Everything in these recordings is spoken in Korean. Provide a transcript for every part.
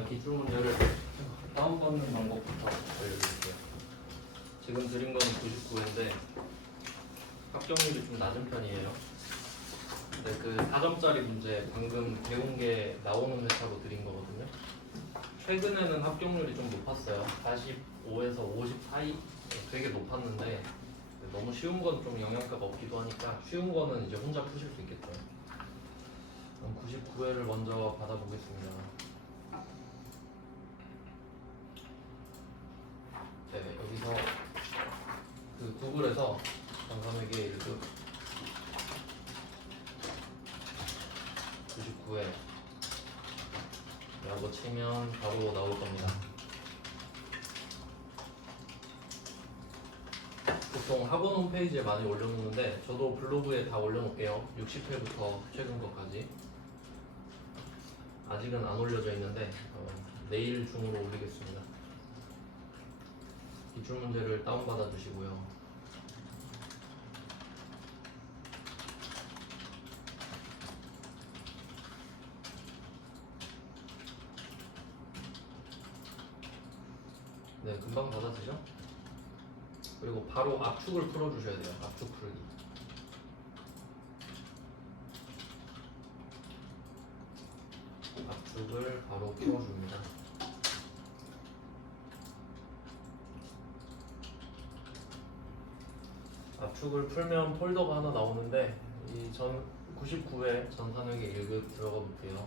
일단 기출 문제를 다운받는 방법부터 알려드릴게요. 지금 드린 건 99회인데 합격률이 좀 낮은 편이에요. 근데 그 4점짜리 문제 방금 배운 게 나오는 회차로 드린 거거든요. 최근에는 합격률이 좀 높았어요. 45에서 50 사이 되게 높았는데 너무 쉬운 건 좀 영향가가 없기도 하니까 쉬운 거는 이제 혼자 푸실 수 있겠죠. 그럼 99회를 먼저 받아보겠습니다. 네, 여기서 그 구글에서 전산회계 1급 99회 라고 치면 바로 나올 겁니다. 보통 학원 홈페이지에 많이 올려놓는데 저도 블로그에 다 올려놓을게요. 60회부터 최근 것까지. 아직은 안 올려져 있는데 내일 중으로 올리겠습니다. 기출문제를 다운받아 주시고요. 네, 금방 받아지죠? 그리고 바로 압축을 풀어주셔야 돼요. 압축 풀기. 압축을 바로 풀어줍니다. 압축을 풀면 폴더가 하나 나오는데 이 99회 전산회계 1급 들어가 볼게요.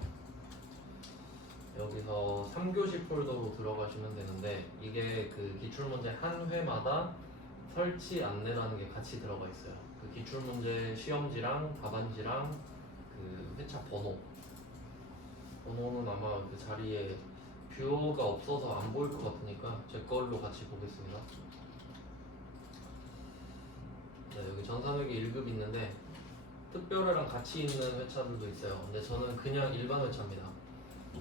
여기서 3교시 폴더로 들어가시면 되는데 이게 그 기출문제 한 회마다 설치 안내라는 게 같이 들어가 있어요. 그 기출문제 시험지랑 답안지랑 그 회차 번호는 아마 그 자리에 뷰어가 없어서 안 보일 것 같으니까 제 걸로 같이 보겠습니다. 네, 여기 전산회계 1급 있는데 특별회랑 같이 있는 회차들도 있어요. 근데 저는 그냥 일반 회차입니다.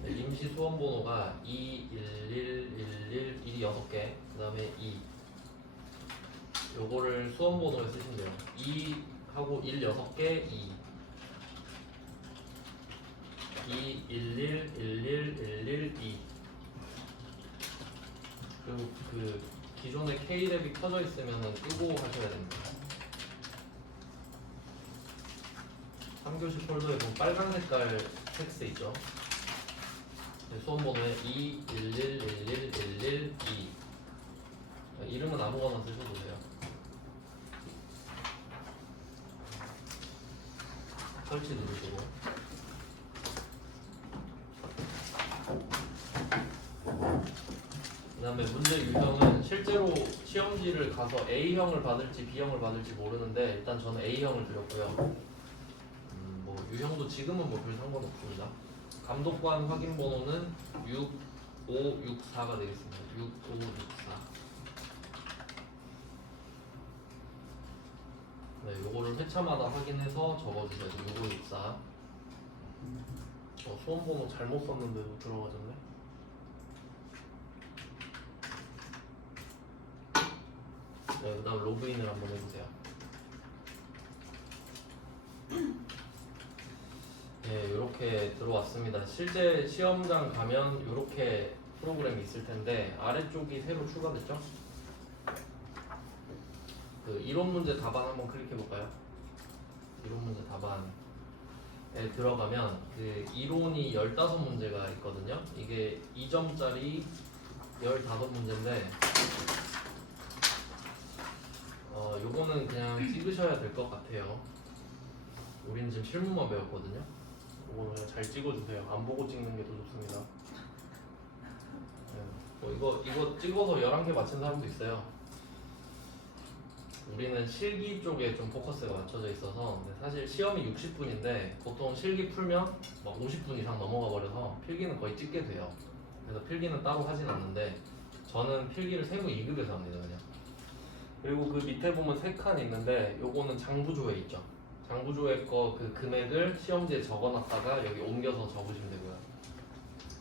네, 임시 수험 번호가 21111 1이 6개, 그 다음에 2 요거를 수험 번호에 쓰시면 돼요. 2 하고 1 6개 2 11 11 11 2 그리고 그 기존에 K랩이 켜져 있으면 끄고 하셔야 됩니다. 3교시 폴더에 보면 빨간 색깔 텍스트 있죠? 수험번호에 2 11 11 11 2 이름은 아무거나 쓰셔도 돼요. 설치 누르시고 그 다음에 문제 유형은 실제로 시험지를 가서 A형을 받을지 B형을 받을지 모르는데 일단 저는 A형을 드렸고요. 뭐 유형도 지금은 뭐 별 상관없습니다. 감독관 확인 번호는 6564가 되겠습니다. 6564. 네, 요거를 회차마다 확인해서 적어주셔야 돼요. 6564. 수험 번호 잘못 썼는데도 들어가졌네. 네, 그 다음 로그인을 한번 해보세요. 네, 이렇게 들어왔습니다. 실제 시험장 가면 이렇게 프로그램이 있을 텐데 아래쪽이 새로 추가됐죠? 그 이론 문제 답안 한번 클릭해 볼까요? 이론 문제 답안에 들어가면 그 이론이 15문제가 있거든요. 이게 2점짜리 15문제인데 요거는 그냥 찍으셔야 될 것 같아요. 우리는 지금 실무만 배웠거든요. 요거는 그냥 잘 찍어주세요. 안 보고 찍는 게 더 좋습니다. 네. 이거 찍어서 11개 맞힌 사람도 있어요. 우리는 실기 쪽에 좀 포커스가 맞춰져 있어서 사실 시험이 60분인데 보통 실기 풀면 막 50분 이상 넘어가 버려서 필기는 거의 찍게 돼요. 그래서 필기는 따로 하진 않는데 저는 필기를 세무 2급에서 합니다. 그냥. 그리고 그 밑에 보면 3칸 있는데 요거는 장부조회 있죠. 장부조회 거 그 금액을 시험지에 적어놨다가 여기 옮겨서 적으시면 되고요.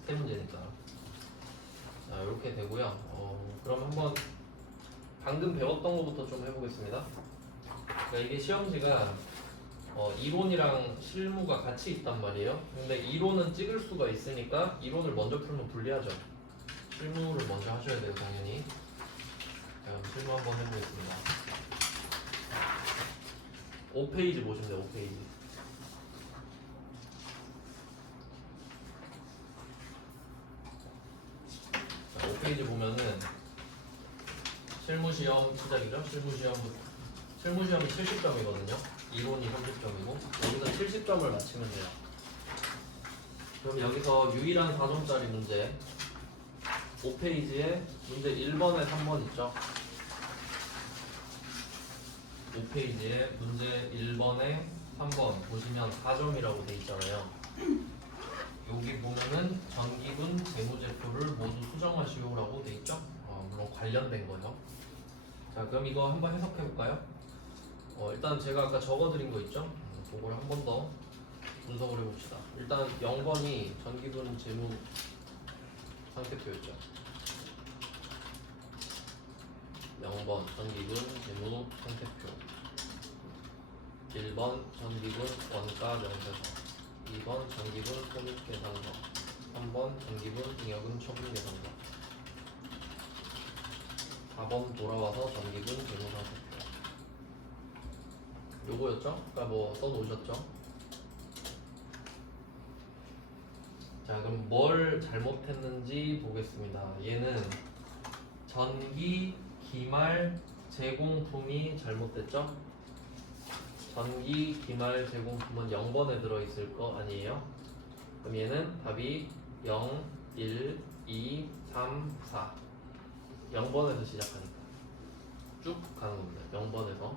세 문제니까. 자, 이렇게 되고요. 그럼 한번 방금 배웠던 것부터 좀 해보겠습니다. 그러니까 이게 시험지가 이론이랑 실무가 같이 있단 말이에요. 근데 이론은 찍을 수가 있으니까 이론을 먼저 풀면 불리하죠. 실무를 먼저 하셔야 돼요, 당연히. 자, 그럼 실무 한번 해보겠습니다. 5페이지 보시면 돼요, 5페이지. 자, 5페이지 보면은 실무시험 시작이죠. 실무시험이 70점이거든요. 이론이 30점이고 여기서 70점을 맞히면 돼요. 그럼 여기서 유일한 4점짜리 문제 5페이지에 문제 1번에 3번 있죠. 5페이지에 문제 1번에 3번 보시면 4점이라고 돼 있잖아요. 여기 보면은 전기분 재무제표를 모두 수정하시오라고 돼 있죠. 물론 관련된 거요. 자, 그럼 이거 한번 해석해 볼까요? 일단 제가 아까 적어드린 거 있죠? 그걸 한 번 더 분석을 해봅시다. 일단 0번이 전기분 재무 상태표였죠. 0번 전기분 재무 상태표, 1번 전기분 원가 명세서, 2번 전기분 손익계산서, 3번 전기분 잉여금 처분계산서, 4번 돌아와서 전기분 재무 상태표. 요거였죠? 아까 뭐 써놓으셨죠? 자, 그럼 뭘 잘못했는지 보겠습니다. 얘는 전기 기말 제공품이 잘못됐죠? 전기 기말 제공품은 0번에 들어있을 거 아니에요? 그럼 얘는 답이 0, 1, 2, 3, 4 0번에서 시작하니까 쭉 가는 겁니다. 0번에서.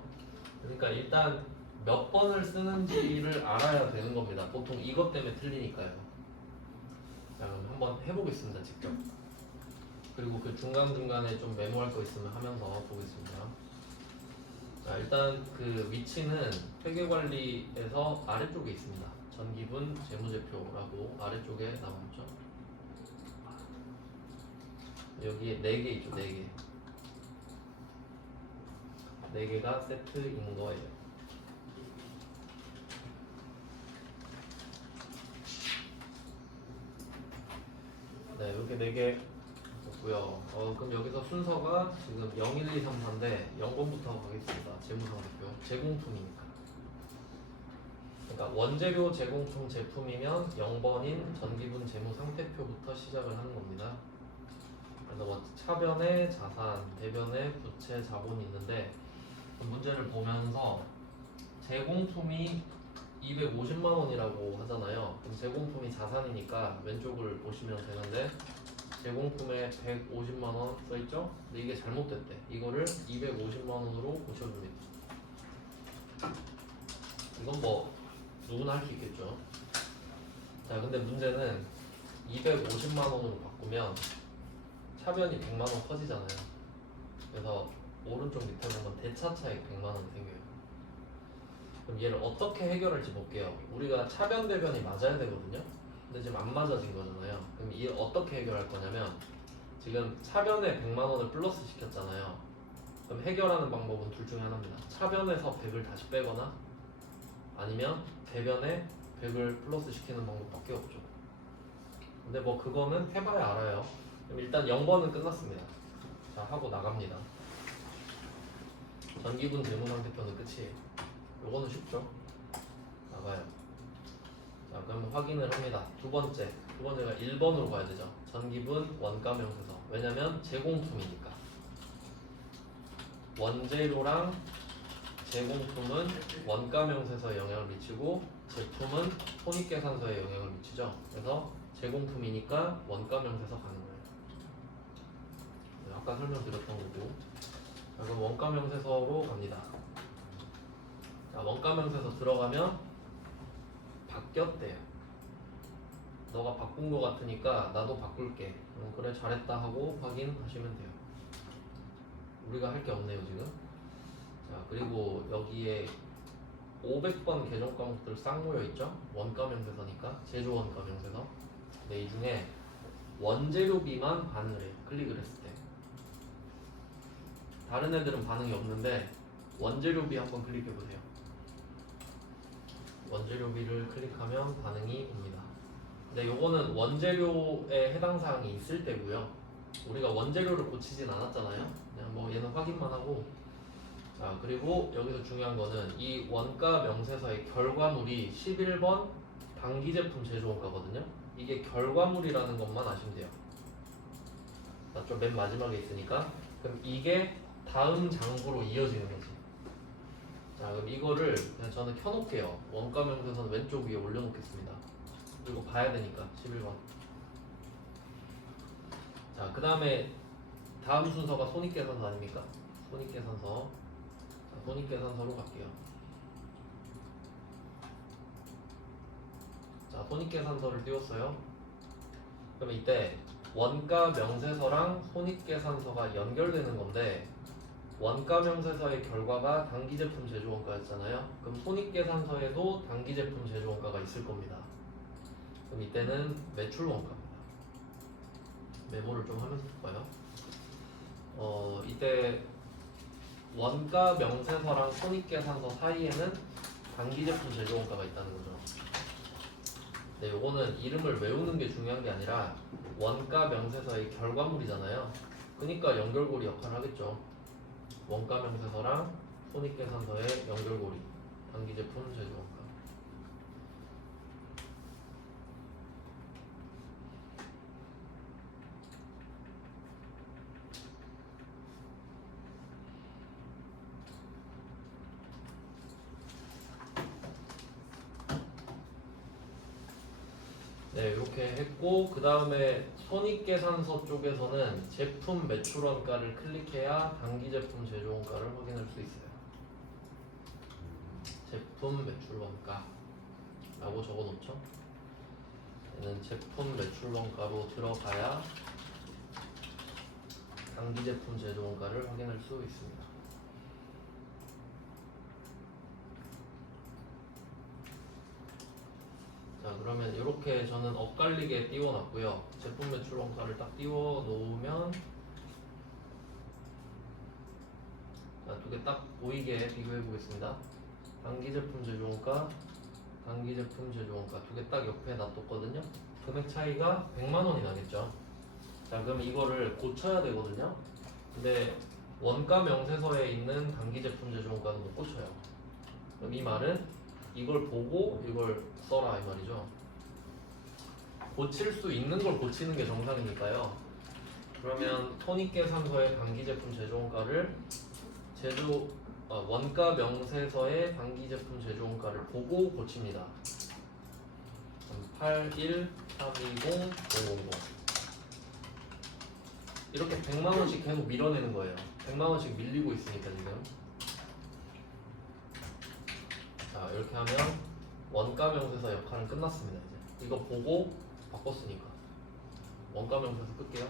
그러니까 일단 몇 번을 쓰는지를 알아야 되는 겁니다. 보통 이것 때문에 틀리니까요. 자, 그럼 한번 해보겠습니다. 직접. 그리고 그 중간중간에 좀 메모할 거 있으면 하면서 보겠습니다. 자, 일단 그 위치는 회계관리에서 아래쪽에 있습니다. 전기분 재무제표라고 아래쪽에 나와있죠. 여기에 4개 있죠. 4개. 4개가 세트인 거예요. 네, 이렇게 4개 있고요. 그럼 여기서 순서가 지금 0, 1, 2, 3, 4인데 0번부터 가겠습니다. 재무상대표 제공품이니까. 그러니까 원재료 제공품 제품이면 0번인 전기분 재무상태표부터 시작을 하는 겁니다. 그래서 뭐 차변에 자산, 대변에 부채, 자본이 있는데 문제를 보면서 제공품이 250만 원이라고 하잖아요. 그럼 제공품이 자산이니까 왼쪽을 보시면 되는데 제공품에 150만 원 써있죠? 근데 이게 잘못됐대. 이거를 250만 원으로 고쳐줍니다. 이건 뭐 누구나 할 수 있겠죠. 자, 근데 문제는 250만 원으로 바꾸면 차변이 100만 원 커지잖아요. 그래서 오른쪽 밑에 보면 대차차익 100만 원 생겨요. 그럼 얘를 어떻게 해결할지 볼게요. 우리가 차변 대변이 맞아야 되거든요. 근데 지금 안 맞아진 거잖아요. 그럼 이 어떻게 해결할 거냐면 지금 차변에 100만 원을 플러스 시켰잖아요. 그럼 해결하는 방법은 둘 중에 하나입니다. 차변에서 100을 다시 빼거나 아니면 대변에 100을 플러스 시키는 방법밖에 없죠. 근데 뭐 그거는 해봐야 알아요. 그럼 일단 0번은 끝났습니다. 자, 하고 나갑니다. 전기분 재무상태표는 끝이에요. 요거는 쉽죠? 나가요. 자, 그럼 확인을 합니다. 두 번째가 1번으로 가야 되죠. 전기분 원가명세서. 왜냐면 제공품이니까. 원재료랑 제공품은 원가명세서에 영향을 미치고 제품은 손익계산서에 영향을 미치죠. 그래서 제공품이니까 원가명세서 가는 거예요. 아까 설명드렸던 거고. 자, 그럼 원가명세서로 갑니다. 자, 원가명세서 들어가면 바뀌었대요. 너가 바꾼 거 같으니까 나도 바꿀게. 그래, 잘했다 하고 확인하시면 돼요. 우리가 할 게 없네요 지금. 자, 그리고 여기에 500번 개정 과목들 싹 모여 있죠. 원가 명세서니까 제조 원가 명세서. 근데 이 중에 원재료비만 반응을 해요. 클릭을 했을 때. 다른 애들은 반응이 없는데 원재료비 한번 클릭해 보세요. 원재료비를 클릭하면 반응이 옵니다. 근데 요거는 원재료에 해당 사항이 있을 때고요. 우리가 원재료를 고치진 않았잖아요. 그냥 뭐 얘는 확인만 하고. 자, 그리고 여기서 중요한 거는 이 원가 명세서의 결과물이 11번 단기 제품 제조 원가거든요. 이게 결과물이라는 것만 아시면 돼요. 좀 맨 마지막에 있으니까. 그럼 이게 다음 장부로 이어지는 거지. 자, 그럼 이거를 그냥 저는 켜놓을게요. 원가 명세서는 왼쪽 위에 올려놓겠습니다. 이거 봐야 되니까 11번. 자, 그 다음에 다음 순서가 손익계산서 아닙니까? 손익계산서. 자, 손익계산서로 갈게요. 자, 손익계산서를 띄웠어요. 그러면 이때 원가 명세서랑 손익계산서가 연결되는 건데, 원가 명세서의 결과가 단기 제품 제조 원가였잖아요. 그럼 손익계산서에도 단기 제품 제조 원가가 있을 겁니다. 그럼 이때는 매출 원가입니다. 메모를 좀 하면서 볼까요? 이때 원가 명세서랑 손익계산서 사이에는 단기 제품 제조 원가가 있다는 거죠. 네, 요거는 이름을 외우는 게 중요한 게 아니라 원가 명세서의 결과물이잖아요. 그러니까 연결고리 역할을 하겠죠. 원가 명세서랑 손익계산서의 연결고리, 단기 제품 제조 원가. 네, 이렇게 했고, 그 다음에 손익계산서 쪽에서는 제품 매출원가를 클릭해야 단기 제품 제조원가를 확인할 수 있어요. 제품 매출원가 라고 적어놓죠. 얘는 제품 매출원가로 들어가야 단기 제품 제조원가를 확인할 수 있습니다. 자, 그러면 이렇게 저는 엇갈리게 띄워놨고요. 제품 매출 원가를 딱 띄워놓으면 두 개 딱 보이게 비교해 보겠습니다. 단기 제품 제조 원가, 단기 제품 제조 원가 두 개 딱 옆에 놔뒀거든요. 금액 차이가 100만 원이 나겠죠. 자, 그럼 이거를 고쳐야 되거든요. 근데 원가 명세서에 있는 단기 제품 제조 원가는 못 고쳐요. 그럼 이 말은 이걸 보고 이걸 써라 이 말이죠. 고칠 수 있는 걸 고치는 게 정상이니까요. 그러면 손익계산서의 단기 제품 제조원가를 원가 명세서의 단기 제품 제조원가를 보고 고칩니다. 81, 320, 000 이렇게 100만 원씩 계속 밀어내는 거예요. 100만 원씩 밀리고 있으니까 지금. 자, 이렇게 하면 원가 명세서 역할은 끝났습니다. 이제 이거 보고 바꿨으니까 원가 명세서 끌게요.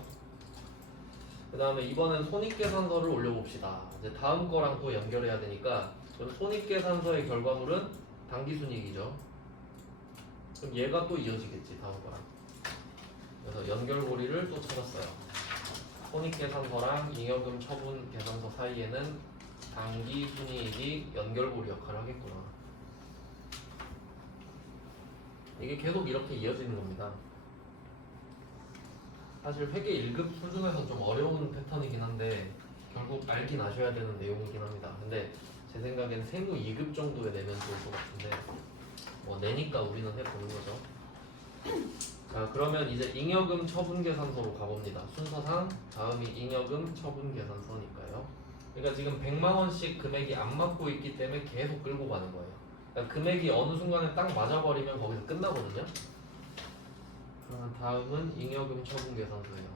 그 다음에 이번엔 손익계산서를 올려봅시다. 이제 다음 거랑 또 연결해야 되니까, 그럼 손익계산서의 결과물은 당기순이익이죠. 그럼 얘가 또 이어지겠지 다음 거랑. 그래서 연결고리를 또 찾았어요. 손익계산서랑 잉여금 처분 계산서 사이에는 당기순이익이 연결고리 역할을 하겠구나. 이게 계속 이렇게 이어지는 겁니다. 사실 회계 1급 수준에서 좀 어려운 패턴이긴 한데 결국 알긴 아셔야 되는 내용이긴 합니다. 근데 제 생각엔 세무 2급 정도에 내면 좋을 것 같은데 뭐 내니까 우리는 해보는 거죠. 자, 그러면 이제 잉여금 처분 계산서로 가봅니다. 순서상 다음이 잉여금 처분 계산서니까요. 그러니까 지금 100만 원씩 금액이 안 맞고 있기 때문에 계속 끌고 가는 거예요. 그러니까 금액이 어느 순간에 딱 맞아버리면 거기서 끝나거든요. 그러면 다음은 잉여금 처분 계산서예요.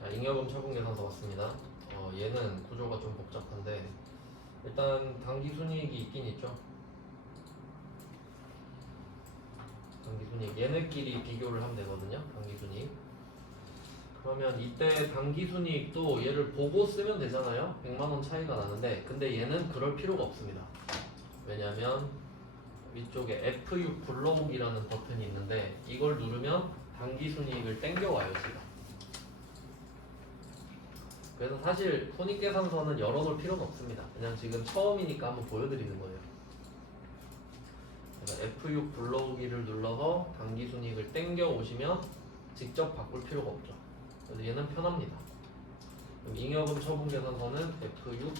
자, 잉여금 처분 계산서 왔습니다. 얘는 구조가 좀 복잡한데 일단 당기순이익이 있긴 있죠. 당기순이익 얘네끼리 비교를 하면 되거든요. 당기순이익. 그러면 이때 당기순이익도 얘를 보고 쓰면 되잖아요. 100만원 차이가 나는데 근데 얘는 그럴 필요가 없습니다. 왜냐면 위쪽에 F6 불러오기라는 버튼이 있는데 이걸 누르면 당기순이익을 땡겨와요 지금. 그래서 사실 손익계산서는 열어놓을 필요는 없습니다. 그냥 지금 처음이니까 한번 보여드리는 거예요. 그래서 F6 불러오기를 눌러서 당기순이익을 땡겨 오시면 직접 바꿀 필요가 없죠. 그래서 얘는 편합니다. 그럼 잉여금 처분계산서는 F6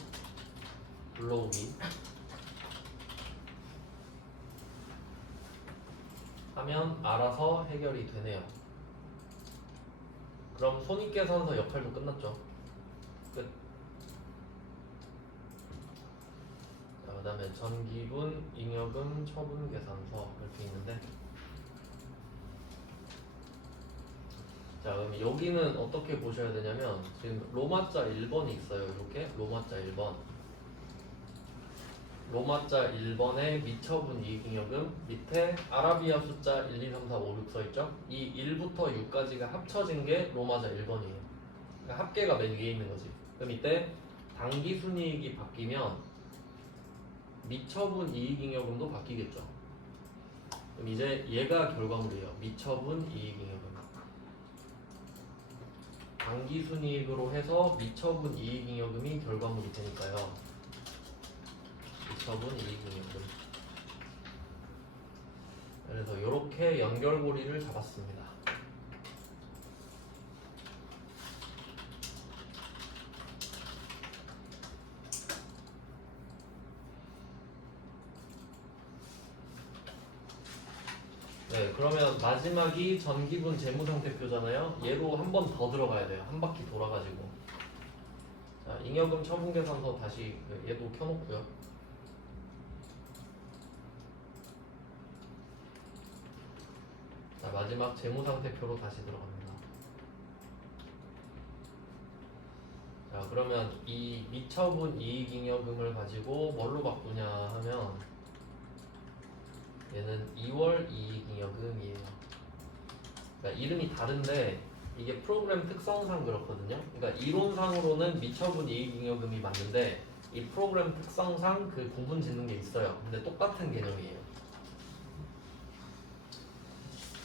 불러오기 하면 알아서 해결이 되네요. 그럼 손익계산서 역할도 끝났죠. 끝. 자, 그 다음에 전기분, 잉여금, 처분계산서 이렇게 있는데, 자, 그럼 여기는 어떻게 보셔야 되냐면 지금 로마자 1번이 있어요. 이렇게 로마자 1번, 로마자 1번에 미처분 이익잉여금 밑에 아라비아 숫자 1, 2, 3, 4, 5, 6 써있죠? 이 1부터 6까지가 합쳐진 게 로마자 1번이에요. 그러니까 합계가 맨 위에 있는 거지. 그럼 이때 당기순이익이 바뀌면 미처분 이익잉여금도 바뀌겠죠. 그럼 이제 얘가 결과물이에요. 미처분 이익잉여금. 당기순이익으로 해서 미처분 이익잉여금이 결과물이 되니까요. 미처분 이익잉여금. 그래서 이렇게 연결고리를 잡았습니다. 네, 그러면 마지막이 전기분 재무상태표잖아요. 얘로 한 번 더 들어가야 돼요. 한 바퀴 돌아가지고. 자, 잉여금 처분계산서 다시 얘도 켜놓고요. 자, 마지막 재무상태표로 다시 들어갑니다. 자, 그러면 이 미처분 이익잉여금을 가지고 뭘로 바꾸냐 하면 얘는 2월 이익잉여금이에요. 그러니까 이름이 다른데 이게 프로그램 특성상 그렇거든요. 그러니까 이론상으로는 미처분 이익잉여금이 맞는데 이 프로그램 특성상 그 구분 짓는 게 있어요. 근데 똑같은 개념이에요.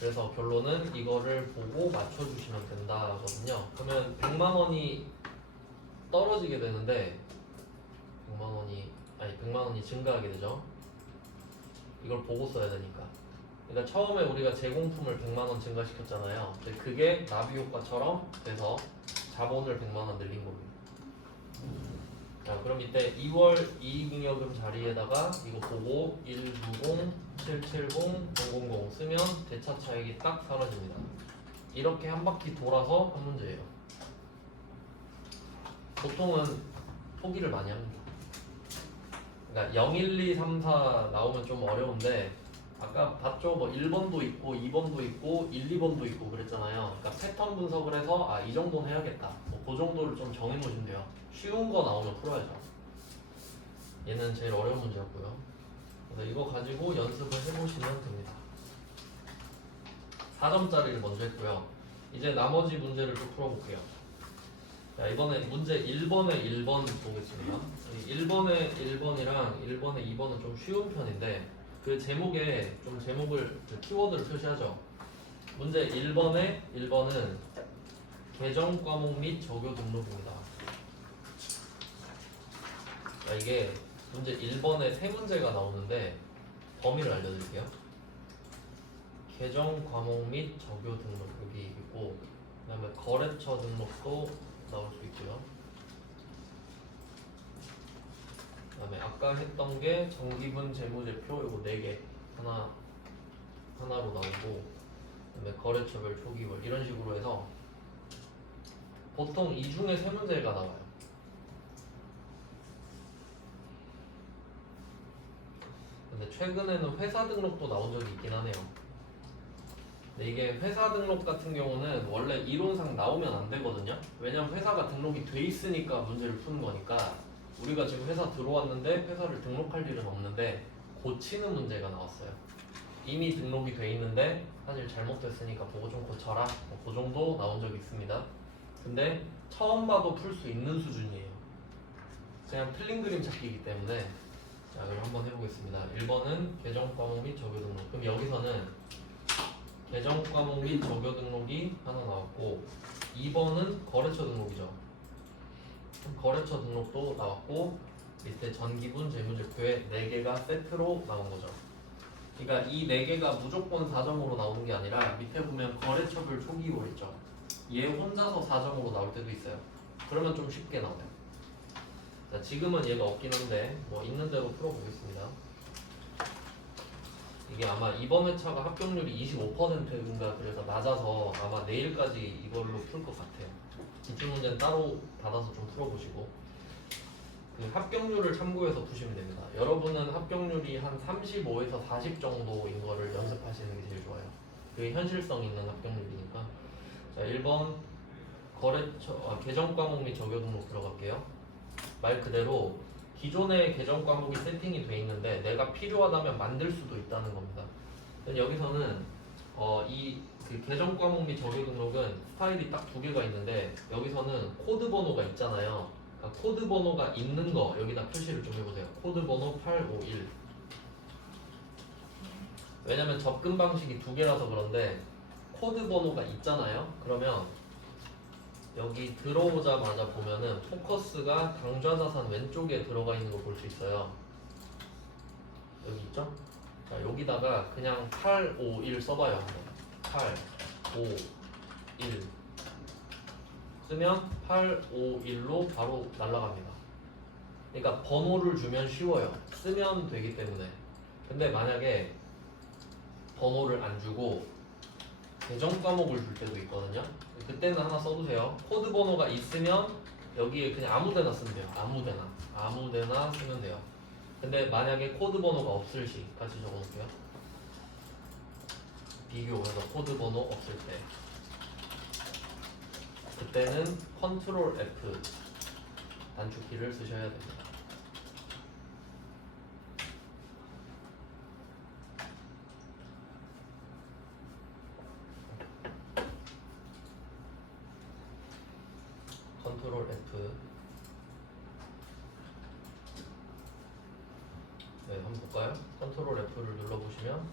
그래서 결론은 이거를 보고 맞춰주시면 된다거든요. 그러면 100만 원이 떨어지게 되는데 100만 원이 증가하게 되죠. 이걸 보고 써야 되니까. 그러니까 처음에 우리가 제공품을 100만 원 증가시켰잖아요. 근데 그게 나비 효과처럼 돼서 자본을 100만 원 늘린 겁니다. 자, 그럼 이때 2월 이익잉여금 자리에다가 이거 보고 190, 770, 000 쓰면 대차 차익이 딱 사라집니다. 이렇게 한 바퀴 돌아서 한 문제예요. 보통은 포기를 많이 합니다. 그러니까 0, 1, 2, 3, 4 나오면 좀 어려운데 아까 봤죠? 뭐 1번도 있고 2번도 있고 1, 2번도 있고 그랬잖아요. 그러니까 패턴 분석을 해서 아, 이 정도는 해야겠다. 뭐 그 정도를 좀 정해놓으시면 돼요. 쉬운 거 나오면 풀어야죠. 얘는 제일 어려운 문제였고요. 그래서 이거 가지고 연습을 해보시면 됩니다. 4점짜리를 먼저 했고요. 이제 나머지 문제를 또 풀어볼게요. 자, 이번에 문제 1번에 1번 보겠습니다. 1번에 1번이랑 1번에 2번은 좀 쉬운 편인데 그 제목에 좀 제목을 그 키워드를 표시하죠. 문제 1번에 1번은 개정 과목 및 적요 등록입니다. 자, 이게 문제 1번에 세 문제가 나오는데 범위를 알려드릴게요. 개정 과목 및 적요 등록 여기 있고 그 다음에 거래처 등록도 나올 수 있고요. 그 다음에 아까 했던 게 정기분 재무제표 요거 4개 하나로 나오고 그 다음에 거래처별 초기월 이런 식으로 해서 보통 이 중에 3문제가 나와요. 근데 최근에는 회사 등록도 나온 적이 있긴 하네요. 근데 이게 회사 등록 같은 경우는 원래 이론상 나오면 안 되거든요. 왜냐면 회사가 등록이 돼 있으니까 문제를 푸는 거니까 우리가 지금 회사 들어왔는데 회사를 등록할 일은 없는데 고치는 문제가 나왔어요. 이미 등록이 돼 있는데 사실 잘못됐으니까 보고 좀 고쳐라. 뭐 그 정도 나온 적이 있습니다. 근데 처음 봐도 풀 수 있는 수준이에요. 그냥 틀린 그림 찾기이기 때문에 자, 그럼 한번 해보겠습니다. 1번은 개정 과목 및 적요 등록. 그럼 여기서는 개정 과목 및 적요 등록이 하나 나왔고 2번은 거래처 등록이죠. 거래처 등록도 나왔고 밑에 전기분, 재무제표에 4개가 세트로 나온 거죠. 그러니까 이 4개가 무조건 4점으로 나오는 게 아니라 밑에 보면 거래처별 초기로 있죠. 얘 혼자서 4점으로 나올 때도 있어요. 그러면 좀 쉽게 나와요. 자, 지금은 얘가 없긴 한데 뭐 있는 대로 풀어보겠습니다. 이게 아마 이번 회차가 합격률이 25%인가 그래서 낮아서 아마 내일까지 이걸로 풀 것 같아요. 기출문제는 따로 받아서 좀 풀어보시고 그 합격률을 참고해서 푸시면 됩니다. 여러분은 합격률이 한 35에서 40 정도인 거를 연습하시는 게 제일 좋아요. 그게 현실성 있는 합격률이니까. 자, 1번 거래처 계정 과목 및 적용 등록 들어갈게요. 말 그대로 기존의 계정 과목이 세팅이 돼 있는데 내가 필요하다면 만들 수도 있다는 겁니다. 여기서는 이 그 계정 과목 및 적용 등록은 스타일이 딱 2개가 있는데 여기서는 코드 번호가 있잖아요. 그러니까 코드 번호가 있는 거 여기다 표시를 좀 해보세요. 코드 번호 851. 왜냐면 접근 방식이 2개라서 그런데 코드 번호가 있잖아요. 그러면 여기 들어오자마자 보면은 포커스가 당좌자산 왼쪽에 들어가 있는 거 볼 수 있어요. 여기 있죠? 자, 여기다가 그냥 851 써봐요. 851 쓰면 851로 바로 날아갑니다. 그러니까 번호를 주면 쉬워요. 쓰면 되기 때문에. 근데 만약에 번호를 안 주고 계정 과목을 줄 때도 있거든요. 그때는 하나 써두세요. 코드 번호가 있으면 여기에 그냥 아무데나 쓰면 돼요. 아무데나 쓰면 돼요. 근데 만약에 코드 번호가 없을 시 같이 적어놓을게요. 비교해서 코드 번호 없을 때 그때는 컨트롤 F 단축키를 쓰셔야 됩니다. 컨트롤 F. 네, 한번 볼까요? 컨트롤 F를 눌러보시면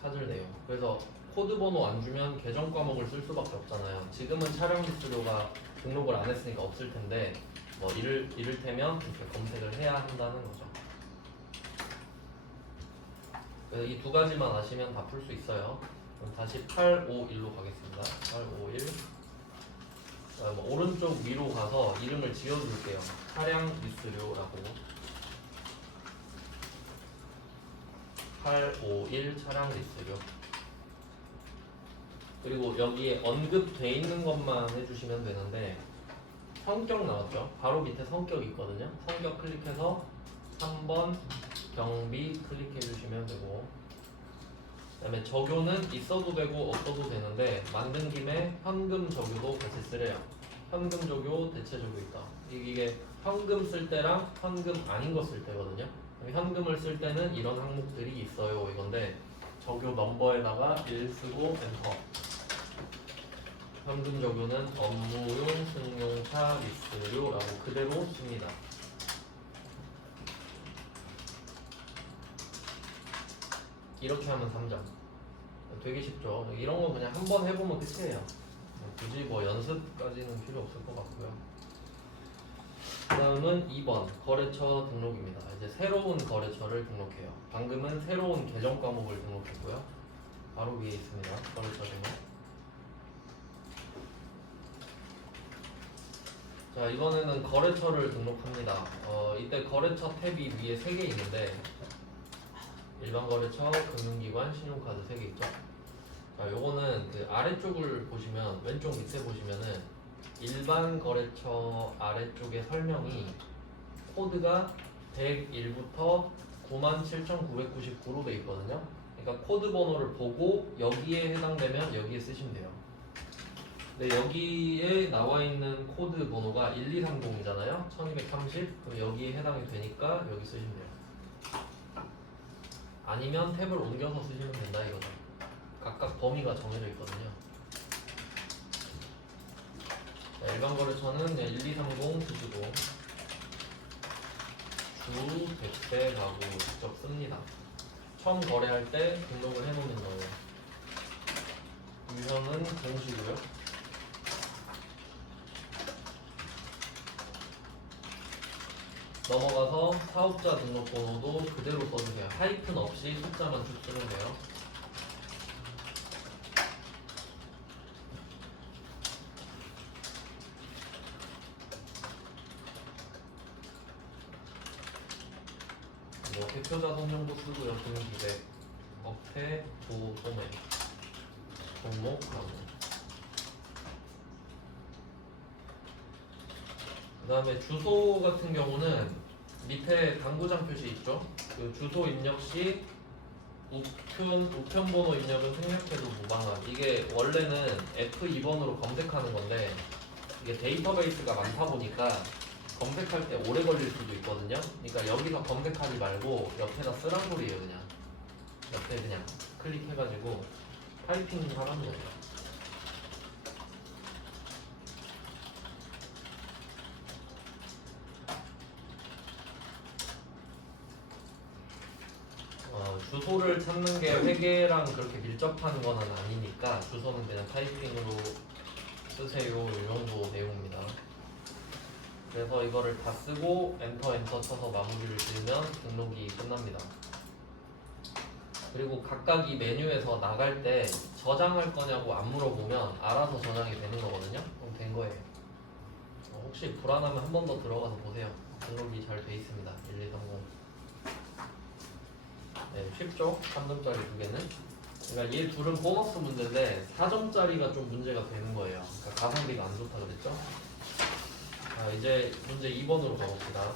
찾을 내용. 그래서 코드 번호 안 주면 계정 과목을 쓸 수밖에 없잖아요. 지금은 촬영 기수료가 등록을 안 했으니까 없을 텐데 뭐 이를테면 이렇게 검색을 해야 한다는 거죠. 그래서 이 2가지만 아시면 다 풀 수 있어요. 그럼 다시 851로 가겠습니다. 851. 오른쪽 위로 가서 이름을 지어줄게요. 차량 미수료라고. 851 차량 미수료. 그리고 여기에 언급돼 있는 것만 해주시면 되는데 성격 나왔죠? 바로 밑에 성격 있거든요. 성격 클릭해서 3번 경비 클릭해 주시면 되고 그 다음에 적요는 있어도 되고 없어도 되는데 만든 김에 현금 적요도 같이 쓰래요. 현금 적요, 대체 적요 있다. 이게 현금 쓸 때랑 현금 아닌 거 쓸 때거든요. 현금을 쓸 때는 이런 항목들이 있어요 이건데 적요 넘버에다가 1 쓰고 엔터. 현금 적요는 업무용 승용차 리스료라고 그대로 씁니다. 이렇게 하면 3점. 되게 쉽죠. 이런 거 그냥 한번 해보면 끝이에요. 굳이 뭐 연습까지는 필요 없을 것 같고요. 그 다음은 2번 거래처 등록입니다. 이제 새로운 거래처를 등록해요. 방금은 새로운 계정 과목을 등록했고요. 바로 위에 있습니다. 거래처 등록. 자, 이번에는 거래처를 등록합니다. 이때 거래처 탭이 위에 3개 있는데 일반 거래처, 금융기관, 신용카드 3개 있죠. 자, 요거는 그 아래쪽을 보시면 왼쪽 밑에 보시면은 일반 거래처 아래쪽에 설명이 코드가 101부터 97,999로 돼 있거든요. 그러니까 코드 번호를 보고 여기에 해당되면 여기에 쓰시면 돼요. 근데 여기에 나와 있는 코드 번호가 1230이잖아요. 1230. 그럼 여기에 해당이 되니까 여기 쓰시면 돼요. 아니면 탭을 옮겨서 쓰시면 된다 이거죠. 각각 범위가 정해져 있거든요. 자, 일반 거래처는 1230 쓰시고 주, 백세, 가구 직접 씁니다. 처음 거래할 때 등록을 해놓는 거예요. 유형은 공시고요. 넘어가서 사업자 등록번호도 그대로 써주세요. 하이픈 없이 숫자만 쭉 쓰면 돼요. 뭐 대표자 성명도 쓰고요. 등기백, 업태, 도, 소매, 종목, 가구. 그 다음에 주소 같은 경우는 밑에 당구장 표시 있죠? 그 주소 입력 시 우편번호 입력은 생략해도 무방한. 이게 원래는 F2번으로 검색하는 건데 이게 데이터베이스가 많다 보니까 검색할 때 오래 걸릴 수도 있거든요. 그러니까 여기서 검색하지 말고 옆에다 쓰란 소리예요. 그냥 옆에 그냥 클릭해가지고 타이핑 하라는 거예요. 주소를 찾는 게 회계랑 그렇게 밀접한 건 아니니까 주소는 그냥 타이핑으로 쓰세요. 이 정도 내용입니다. 그래서 이거를 다 쓰고 엔터 쳐서 마무리를 지으면 등록이 끝납니다. 그리고 각각 이 메뉴에서 나갈 때 저장할 거냐고 안 물어보면 알아서 저장이 되는 거거든요. 그럼 된 거예요. 혹시 불안하면 한 번 더 들어가서 보세요. 등록이 잘 돼 있습니다. 1230. 네, 쉽죠? 3점짜리 두 개는. 그러니까 얘 둘은 보너스 문제인데 4점짜리가 좀 문제가 되는 거예요. 그러니까 가성비가 안 좋다 그랬죠? 이제 문제 2번으로 가봅시다.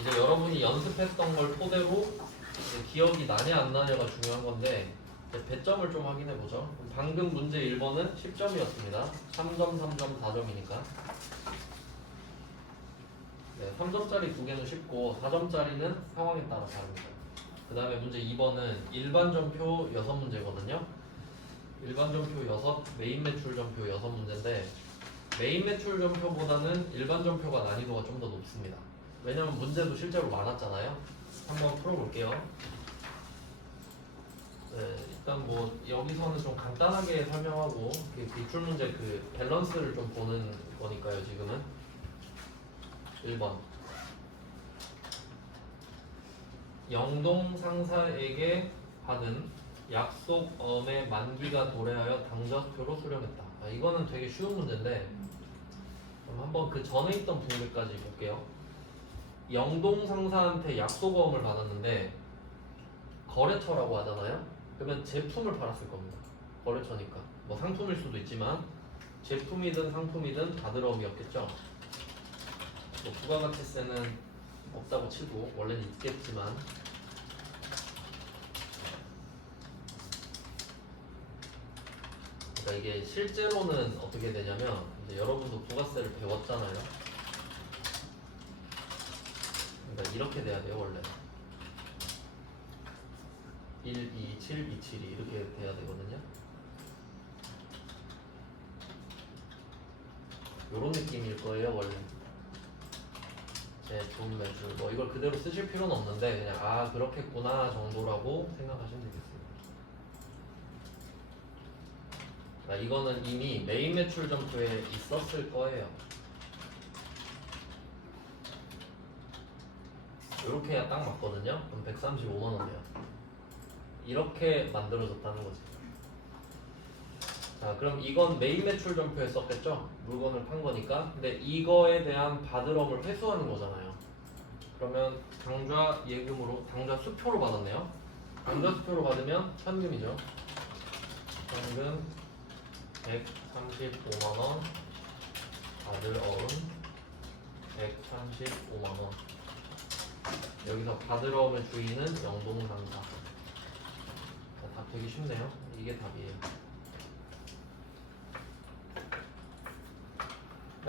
이제 여러분이 연습했던 걸 토대로 이제 기억이 나냐 안 나냐가 중요한 건데 이제 배점을 좀 확인해 보죠. 방금 문제 1번은 10점이었습니다. 3점, 3점, 4점이니까. 네, 3점짜리 두 개는 쉽고 4점짜리는 상황에 따라 다릅니다. 그 다음에 문제 2번은 일반점표 6문제거든요. 일반점표 6, 메인 매출점표 6문제인데 메인 매출점표보다는 일반점표가 난이도가 좀 더 높습니다. 왜냐면 문제도 실제로 많았잖아요. 한번 풀어볼게요. 네, 일단 뭐 여기서는 좀 간단하게 설명하고 그 기출문제 그 밸런스를 좀 보는 거니까요. 지금은 1번 영동 상사에게 받은 약속엄의 만기가 도래하여 당좌표로 수령했다. 이거는 되게 쉬운 문제인데 그럼 한번 그 전에 있던 문제까지 볼게요. 영동 상사한테 약속엄을 받았는데 거래처라고 하잖아요. 그러면 제품을 팔았을 겁니다. 거래처니까 뭐 상품일 수도 있지만 제품이든 상품이든 받으러움이었겠죠. 뭐 부가가치세는 없다고 치고 원래는 있겠지만 그러니까 이게 실제로는 어떻게 되냐면 이제 여러분도 부가세를 배웠잖아요. 그러니까 이렇게 돼야 돼요. 원래 1, 2, 7, 2, 7이 이렇게 돼야 되거든요. 요런 느낌일 거예요. 원래 제품 매출 뭐 이걸 그대로 쓰실 필요는 없는데 그냥 그렇겠구나 정도라고 생각하시면 되겠습니다. 이거는 이미 메인 매출 점표에 있었을 거예요. 이렇게 해야 딱 맞거든요. 그럼 135만 원이에요. 이렇게 만들어졌다는 거지. 자, 그럼 이건 메인 매출 점표에 썼겠죠? 물건을 판 거니까. 근데 이거에 대한 받으럼을 회수하는 거잖아요. 그러면 당좌 예금으로 당좌 수표로 받았네요. 당좌 수표로 받으면 현금이죠. 현금 135만 원 받을 어음 135만 원. 여기서 받으러움의 주인은 영동상사. 답 되게 쉽네요. 이게 답이에요.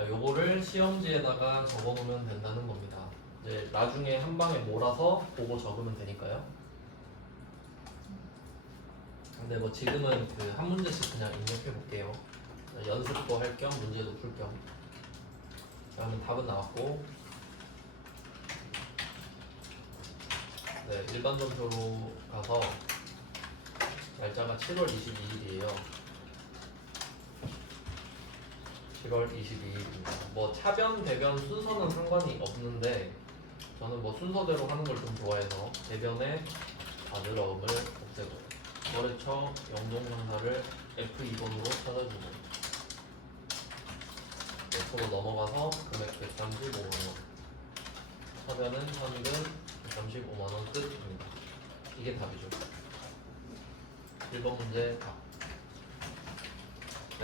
요거를 시험지에다가 적어놓으면 된다는 겁니다. 이제 나중에 한 방에 몰아서 보고 적으면 되니까요. 근데 뭐 지금은 그 한 문제씩 그냥 입력해 볼게요. 연습도 할 겸 문제도 풀 겸. 그러면 답은 나왔고, 네, 일반 점표로 가서 날짜가 7월 22일이에요. 7월 22일입니다. 뭐 차변, 대변 순서는 상관이 없는데 저는 뭐 순서대로 하는 걸 좀 좋아해서 대변에 바늘어음을 없애고 거래처 영동상사를 F2번으로 찾아주고 F로 넘어가서 금액 135만원 차변은 현금 135만원 끝입니다. 이게 답이죠. 1번 문제 답.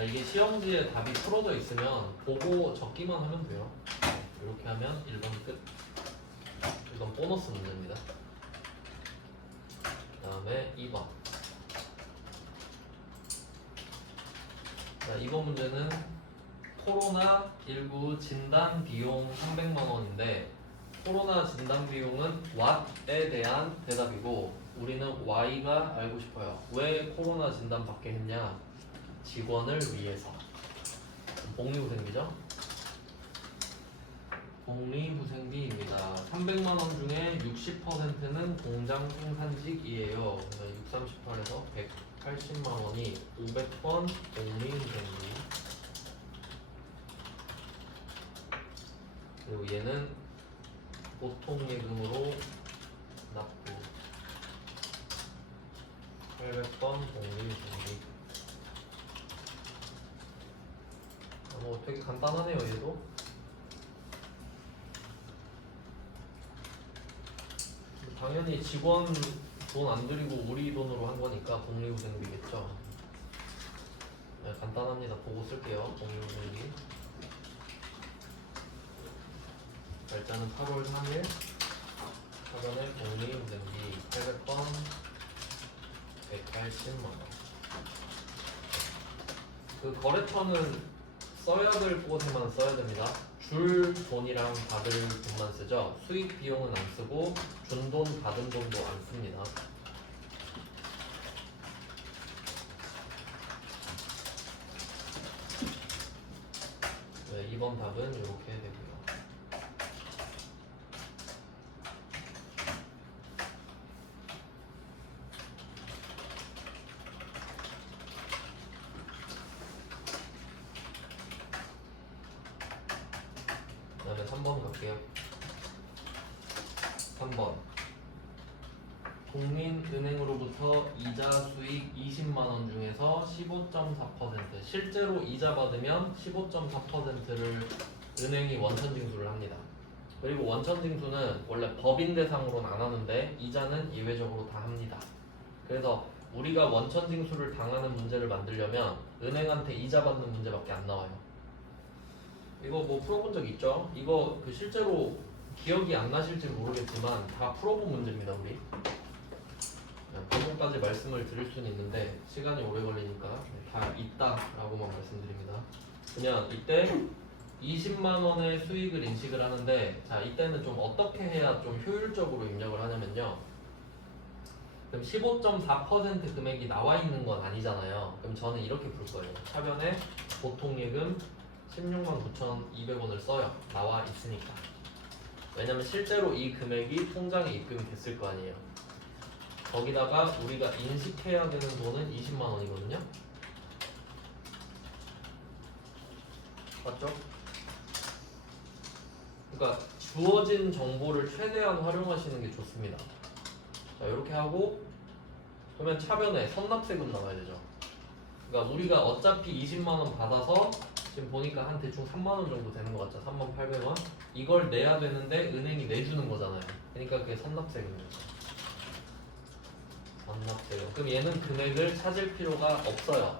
이게 시험지에 답이 풀어져 있으면 보고 적기만 하면 돼요. 이렇게 하면 1번 끝. 이건 보너스 문제입니다. 그 다음에 2번. 자, 2번 문제는 코로나19 진단 비용 300만원인데 코로나 진단 비용은 what에 대한 대답이고 우리는 why가 알고 싶어요. 왜 코로나 진단 받게 했냐? 직원을 위해서. 복리후생비죠? 복리후생비입니다. 300만원 중에 60%는 공장 생산직이에요. 638에서 180만원이 500번 복리후생비. 그리고 얘는 보통예금으로 납부 800번 복리후생비. 뭐 되게 간단하네요 얘도. 당연히 직원 돈 안 들이고 우리 돈으로 한 거니까 복리후생비겠죠. 네, 간단합니다. 보고 쓸게요. 복리후생비. 날짜는 8월 3일. 사전에 복리후생비 800번 180만원. 그 거래처는 써야 될 곳에만 써야 됩니다. 줄 돈이랑 받을 돈만 쓰죠. 수익 비용은 안 쓰고 준 돈, 받은 돈도 안 씁니다. 네, 이번 답은 이렇게 되고요. 그 다음에 3번 갈게요. 3번 국민은행으로부터 이자 수익 20만원 중에서 15.4% 실제로 이자 받으면 15.4%를 은행이 원천징수를 합니다. 그리고 원천징수는 원래 법인 대상으로는 안 하는데 이자는 예외적으로 다 합니다. 그래서 우리가 원천징수를 당하는 문제를 만들려면 은행한테 이자 받는 문제밖에 안 나와요. 이거 뭐 풀어본 적 있죠? 이거 그 실제로 기억이 안 나실지 모르겠지만 다 풀어본 문제입니다 우리. 방금까지 말씀을 드릴 수는 있는데 시간이 오래 걸리니까 다 있다라고만 말씀드립니다. 그냥 이때 20만원의 수익을 인식을 하는데 자 이때는 좀 어떻게 해야 좀 효율적으로 입력을 하냐면요. 그럼 15.4% 금액이 나와 있는 건 아니잖아요. 그럼 저는 이렇게 풀 거예요. 차변에 보통예금 169,200원을 써요. 나와 있으니까. 왜냐면 실제로 이 금액이 통장에 입금이 됐을 거 아니에요. 거기다가 우리가 인식해야 되는 돈은 20만원이거든요. 맞죠? 그러니까 주어진 정보를 최대한 활용하시는 게 좋습니다. 자, 이렇게 하고 그러면 차변에 선납세금 나와야 되죠. 그러니까 우리가 어차피 20만원 받아서 지금 보니까 한 대충 3만원 정도 되는 것 같죠. 3,800원. 이걸 내야 되는데 은행이 내주는 거잖아요. 그러니까 그게 선납세금이죠. 선납세금. 그럼 얘는 금액을 찾을 필요가 없어요.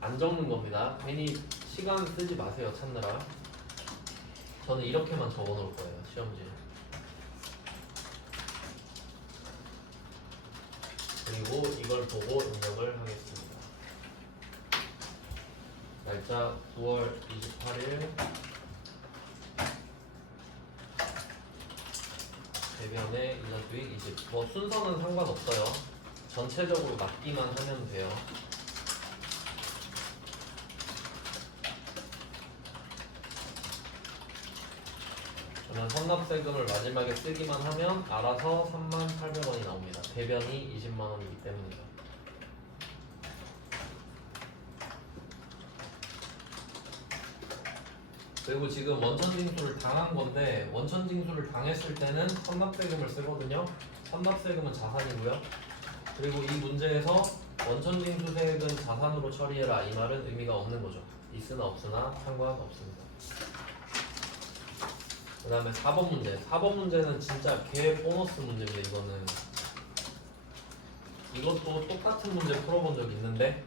안 적는 겁니다. 괜히 시간 쓰지 마세요. 찾느라. 저는 이렇게만 적어 놓을 거예요. 시험지에. 그리고 이걸 보고 입력을 하겠습니다. 날짜 9월 28일 대변에 이자 수익 20. 뭐 순서는 상관없어요. 전체적으로 맞기만 하면 돼요. 그러면 선납세금을 마지막에 쓰기만 하면 알아서 38,000원이 나옵니다. 대변이 20만원이기 때문이죠. 그리고 지금 원천징수를 당한 건데 원천징수를 당했을 때는 선납세금을 쓰거든요. 선납세금은 자산이고요. 그리고 이 문제에서 원천징수세액은 자산으로 처리해라 이 말은 의미가 없는 거죠. 있으나 없으나 상관없습니다. 그 다음에 4번 문제. 4번 문제는 진짜 개 보너스 문제인데 이거는 이것도 똑같은 문제 풀어본 적 있는데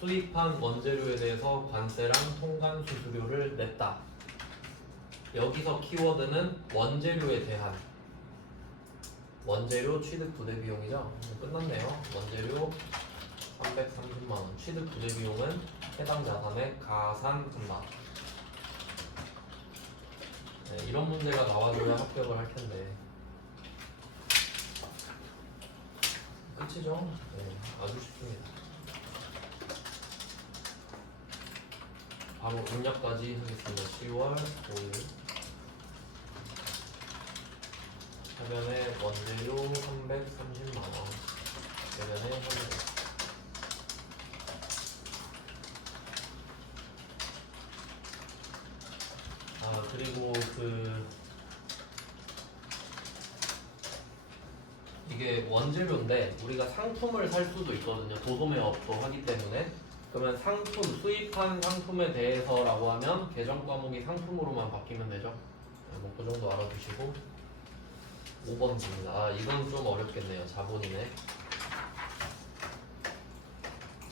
수입한 원재료에 대해서 관세랑 통관 수수료를 냈다. 여기서 키워드는 원재료에 대한 원재료 취득 부대 비용이죠. 끝났네요. 원재료 330만 원. 취득 부대 비용은 해당 자산에 가산한다. 네, 이런 문제가 나와줘야 합격을 할 텐데 끝이죠. 네, 아주 쉽습니다. 바로 입력까지 하겠습니다. 10월 5일 화면에 원재료 330만원 대변에 확인해. 그리고 이게 원재료인데 우리가 상품을 살 수도 있거든요. 도소매업도 하기 때문에. 그러면 상품, 수입한 상품에 대해서라고 하면 계정 과목이 상품으로만 바뀌면 되죠. 뭐 그 정도 알아두시고 5번 입니다. 이건 좀 어렵겠네요. 자본이네.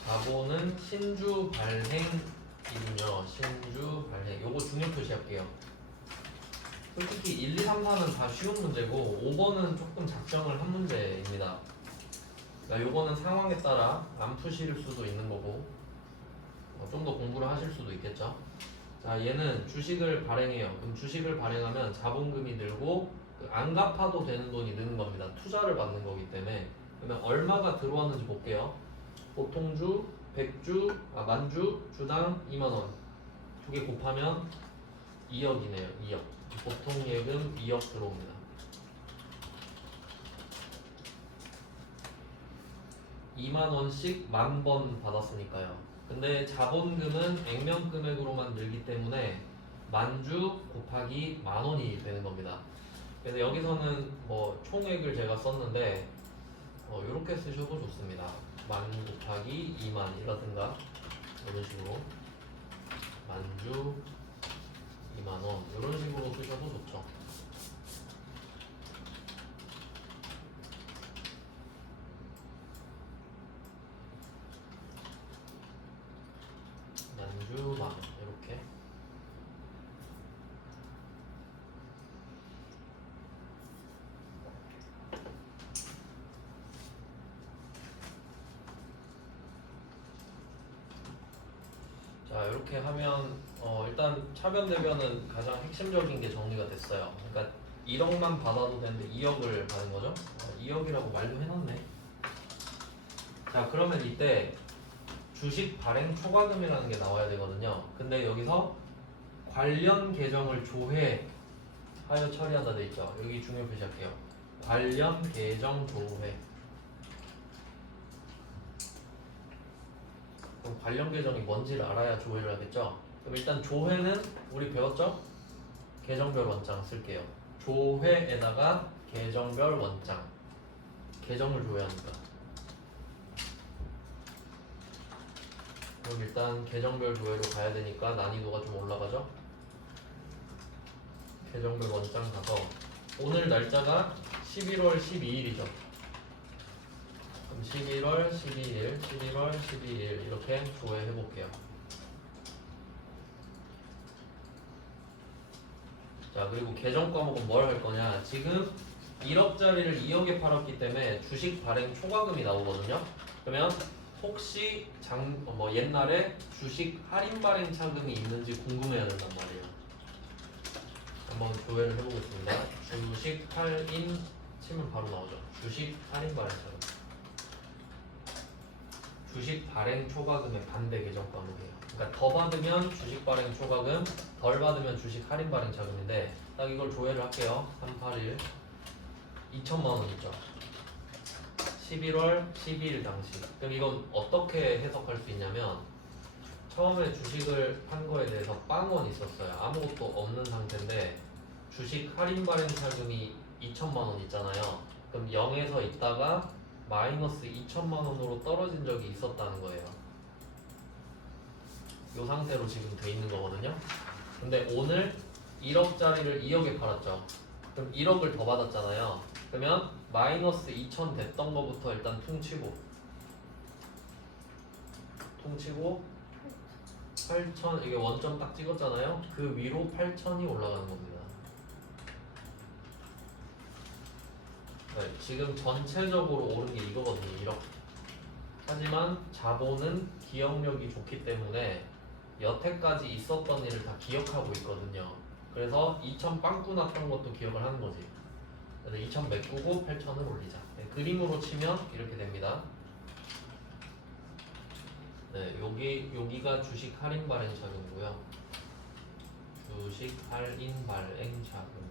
자본은 신주 발행이군요. 신주 발행. 요거 중요 표시할게요. 솔직히 1, 2, 3, 4는 다 쉬운 문제고 5번은 조금 작정을 한 문제입니다. 그러니까 요거는 상황에 따라 안 푸실 수도 있는 거고 좀 더 공부를 하실 수도 있겠죠. 자, 얘는 주식을 발행해요. 그럼 주식을 발행하면 자본금이 늘고 안 갚아도 되는 돈이 느는 겁니다. 투자를 받는 거기 때문에. 그러면 얼마가 들어왔는지 볼게요. 보통주, 만주, 주당 2만원. 두 개 곱하면 2억이네요. 2억. 보통 예금 2억 들어옵니다. 2만원씩 10,000번 받았으니까요. 근데 자본금은 액면 금액으로만 늘기 때문에 만주 곱하기 10,000원이 되는 겁니다. 그래서 여기서는 뭐 총액을 제가 썼는데 이렇게 쓰셔도 좋습니다. 만 곱하기 2만이라든가 이런 식으로 만주 2만원 이런 식으로 쓰셔도 좋죠. 만주 만원 이렇게. 자, 이렇게 하면 일단 차변 대변은 가장 핵심적인 게 정리가 됐어요. 그러니까 1억만 받아도 되는데 2억을 받은 거죠. 2억이라고 말도 해놨네. 자, 그러면 이때 주식 발행 초과금이라는 게 나와야 되거든요. 근데 여기서 관련 계정을 조회하여 처리한다 돼 있죠. 여기 중요 표시할게요. 관련 계정 조회. 그럼 관련 계정이 뭔지를 알아야 조회를 하겠죠. 그럼 일단 조회는 우리 배웠죠? 계정별 원장 쓸게요. 조회에다가 계정별 원장. 계정을 조회하니까. 그럼 일단 계정별 조회로 가야 되니까 난이도가 좀 올라가죠? 계정별 원장 가서 오늘 날짜가 11월 12일이죠. 그럼 11월 12일, 11월 12일 이렇게 조회해 볼게요. 자, 그리고 계정 과목은 뭘 할 거냐? 지금 1억짜리를 2억에 팔았기 때문에 주식 발행 초과금이 나오거든요. 그러면 혹시 옛날에 주식 할인 발행 차금이 있는지 궁금해야 된단 말이에요. 한번 조회를 해보겠습니다. 주식 할인 치면 바로 나오죠. 주식 할인 발행 차금. 주식 발행 초과금의 반대 계정 과목이에요. 그러니까 더 받으면 주식 발행 초과금, 덜 받으면 주식 할인 발행 차금인데 딱 이걸 조회를 할게요. 381 2천만 원 있죠. 11월 12일 당시. 그럼 이건 어떻게 해석할 수 있냐면 처음에 주식을 한 거에 대해서 빵원 있었어요. 아무것도 없는 상태인데 주식 할인 발행 차금이 2천만 원 있잖아요. 그럼 0에서 있다가 마이너스 2천만 원으로 떨어진 적이 있었다는 거예요. 이 상태로 지금 돼 있는 거거든요. 근데 오늘 1억짜리를 2억에 팔았죠. 그럼 1억을 더 받았잖아요. 그러면 마이너스 2천 됐던 거부터 일단 퉁치고 8천, 이게 원점 딱 찍었잖아요. 그 위로 8천이 올라가는 겁니다. 네, 지금 전체적으로 오른 게 이거거든요. 1억. 하지만 자본은 기억력이 좋기 때문에 여태까지 있었던 일을 다 기억하고 있거든요. 그래서 2천 빵꾸 났던 것도 기억을 하는 거지. 그래서 2천 메꾸고 8천을 올리자. 네, 그림으로 치면 이렇게 됩니다. 네, 여기가 주식 할인 발행 자금이고요. 주식 할인 발행 자금.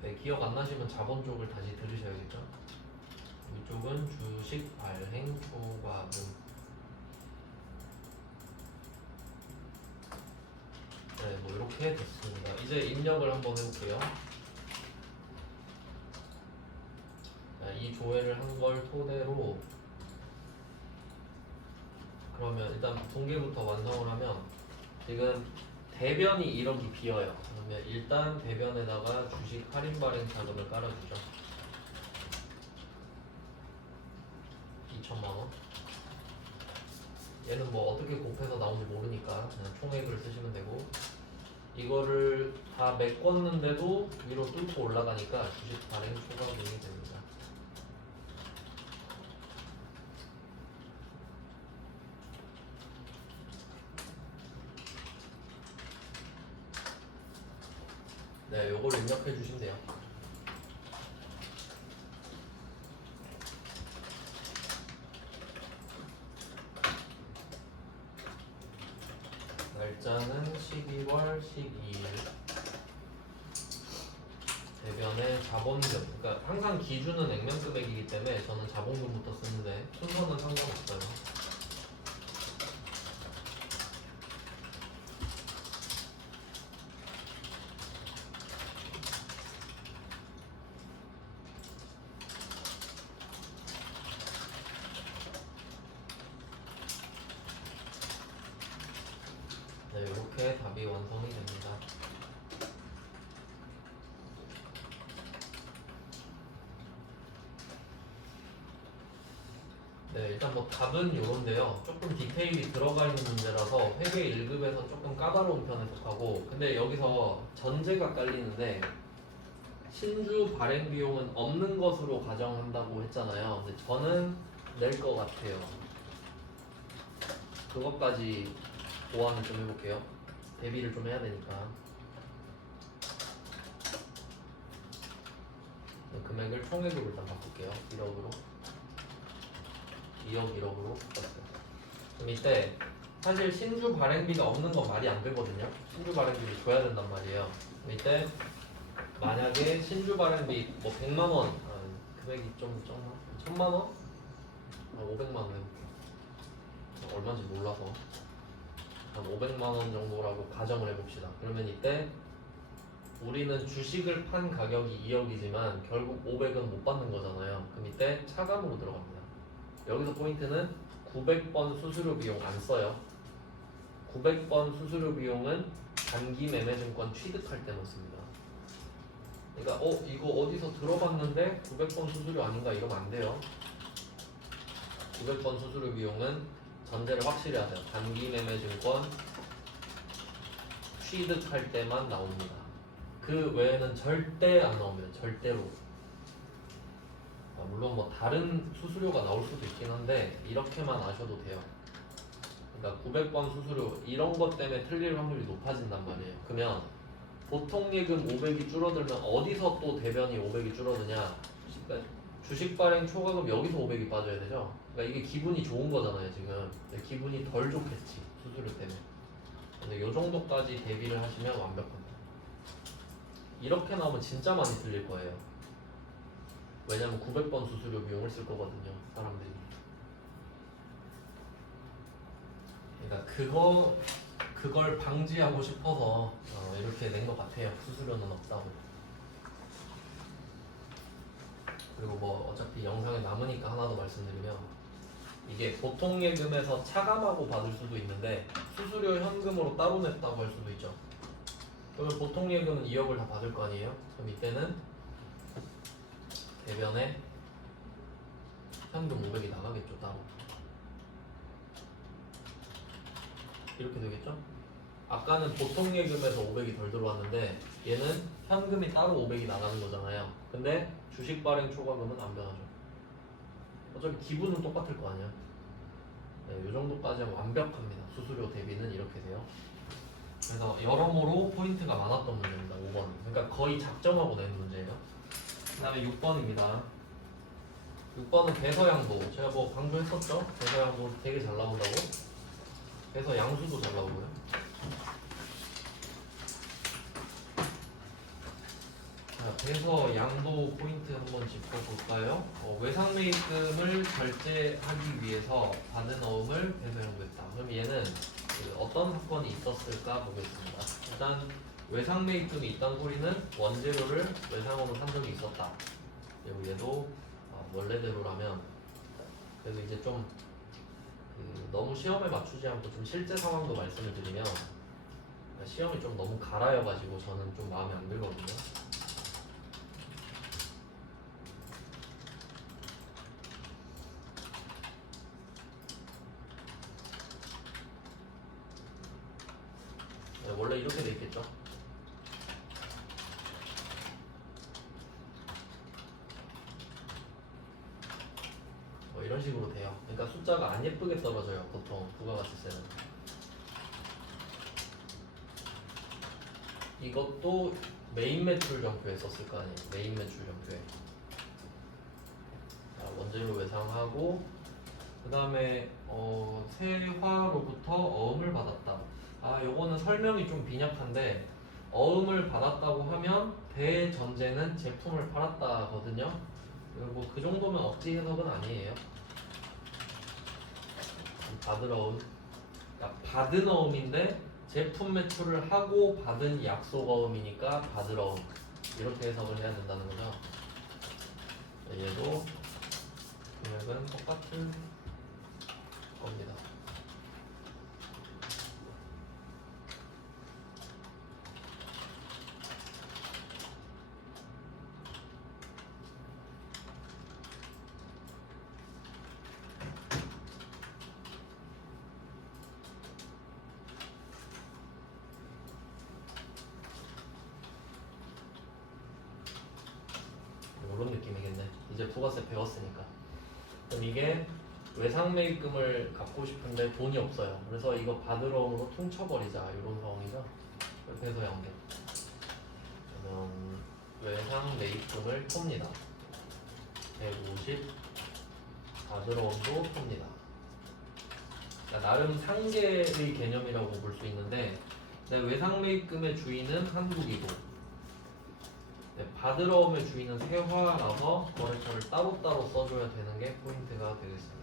네, 기억 안 나시면 자본 쪽을 다시 들으셔야겠죠. 이쪽은 주식 발행 초과금. 네, 뭐 이렇게 됐습니다. 이제 입력을 한번 해볼게요. 이 조회를 한 걸 토대로 그러면 일단 동계부터 완성을 하면 지금 대변이 1억이 비어요. 그러면 일단 대변에다가 주식 할인 발행 자금을 깔아주죠. 2천만 원. 얘는 뭐 어떻게 곱해서 나온지 모르니까 그냥 총액을 쓰시면 되고, 이거를 다 메꿨는데도 위로 뚫고 올라가니까 주식 발행 초과금이 됩니다. 네, 요걸 입력해 주시면 돼요. 날짜는 12월 12일. 대변의 자본금, 그러니까 항상 기준은 액면금액이기 때문에 저는 자본금부터 쓰는데 순서는 상관없어요. 네, 이렇게 답이 완성이 됩니다. 네, 일단 뭐 답은 요런데요. 조금 디테일이 들어가 있는 문제라서 회계 1급에서 조금 까다로운 편에 속하고, 근데 여기서 전제가 깔리는데 신주 발행 비용은 없는 것으로 가정한다고 했잖아요. 근데 저는 낼 것 같아요. 그것까지 보완을 좀 해볼게요. 대비를 좀 해야 되니까. 네, 금액을 총액으로 일단 바꿀게요. 1억으로. 2억 1억으로 바꿨어요. 그럼 이때 사실 신주 발행비가 없는 건 말이 안 되거든요. 신주 발행비를 줘야 된단 말이에요. 그럼 이때 만약에 신주 발행비 뭐 100만 원, 금액이 좀 적나? 1000만 원? 500만 원 해볼게요. 얼마인지 몰라서 한 500만 원 정도라고 가정을 해봅시다. 그러면 이때 우리는 주식을 판 가격이 2억이지만 결국 500은 못 받는 거잖아요. 그럼 이때 차감으로 들어갑니다. 여기서 포인트는 900번 수수료 비용 안 써요. 900번 수수료 비용은 단기 매매증권 취득할 때 넣습니다. 그러니까 이거 어디서 들어봤는데 900번 수수료 아닌가 이러면 안 돼요. 900번 수수료 비용은 전제를 확실히 하세요. 단기 매매증권 취득할 때만 나옵니다. 그 외에는 절대 안 나옵니다. 절대로. 물론 뭐 다른 수수료가 나올 수도 있긴 한데 이렇게만 아셔도 돼요. 그러니까 900번 수수료 이런 것 때문에 틀릴 확률이 높아진단 말이에요. 그러면 보통 예금 500이 줄어들면 어디서 또 대변이 500이 줄어드냐? 그러니까 주식 발행 초과금 여기서 500이 빠져야 되죠. 그러니까 이게 기분이 좋은 거잖아요 지금. 근데 기분이 덜 좋겠지 수수료 때문에. 근데 요 정도까지 대비를 하시면 완벽합니다. 이렇게 나오면 진짜 많이 틀릴 거예요. 왜냐면 900번 수수료 비용을 쓸 거거든요, 사람들이. 그러니까 그걸 방지하고 싶어서 이렇게 낸 것 같아요. 수수료는 없다고. 그리고 뭐 어차피 영상에 남으니까 하나 더 말씀드리면, 이게 보통 예금에서 차감하고 받을 수도 있는데 수수료 현금으로 따로 냈다고 할 수도 있죠. 그러면 보통 예금은 2억을 다 받을 거 아니에요? 그럼 이때는 대변에 현금 500이 나가겠죠, 따로. 이렇게 되겠죠? 아까는 보통 예금에서 500이 덜 들어왔는데 얘는 현금이 따로 500이 나가는 거잖아요. 근데 주식 발행 초과금은 안 변하죠. 어차피 기분은 똑같을 거 아니야. 네, 이 정도까지 하면 완벽합니다. 수수료 대비는 이렇게 돼요. 그래서 여러모로 포인트가 많았던 문제입니다. 5번. 그러니까 거의 작정하고 낸 문제예요. 그 다음에 6번입니다. 6번은 배서양도. 제가 뭐 강조했었죠? 배서양도 되게 잘 나온다고. 배서 양수도 잘 나오고요. 자, 배서 양도 포인트 한번 짚어볼까요? 외상매입금을 결제하기 위해서 받은 어음을 배서양도했다. 그럼 얘는 어떤 사건이 있었을까 보겠습니다. 일단 외상매입금이 있다는 소리는 원재료를 외상으로 산 적이 있었다. 그리고 얘도 원래대로라면, 그래서 이제 좀 너무 시험에 맞추지 않고 좀 실제 상황도 말씀을 드리면, 시험이 좀 너무 갈아여가지고 저는 좀 마음에 안 들거든요. 원래 이렇게 돼 있겠죠? 이런 식으로 돼요. 그러니까 숫자가 안 예쁘게 떨어져요. 보통 부가가치세는. 이것도 메인 매출 전표에 썼을 거 아니에요. 메인 매출 전표에. 자, 원재료 외상하고, 그 다음에 세화로부터 어음을 받았다. 요거는 설명이 좀 빈약한데, 어음을 받았다고 하면 대전제는 제품을 팔았다거든요. 뭐 그 정도면 억지 해석은 아니에요. 받을 어음, 그러니까 받은 어음인데 제품 매출을 하고 받은 약속 어음이니까 받을 어음, 이렇게 해석을 해야 된다는 거죠. 얘도 금액은 똑같은 겁니다. 이런 느낌이겠네. 이제 부가세 배웠으니까. 그럼 이게 외상매입금을 갚고 싶은데 돈이 없어요. 그래서 이거 받으러 오므로 퉁쳐버리자, 이런 상황이죠. 이렇게 해서 양대. 그러면 외상매입금을 풉니다. 150 받으러 온도 풉니다. 그러니까 나름 상계의 개념이라고 볼 수 있는데, 외상매입금의 주인은 한국이고, 받으러 오면 주인은 세화라서 거래처를 따로따로 써줘야 되는 게 포인트가 되겠습니다.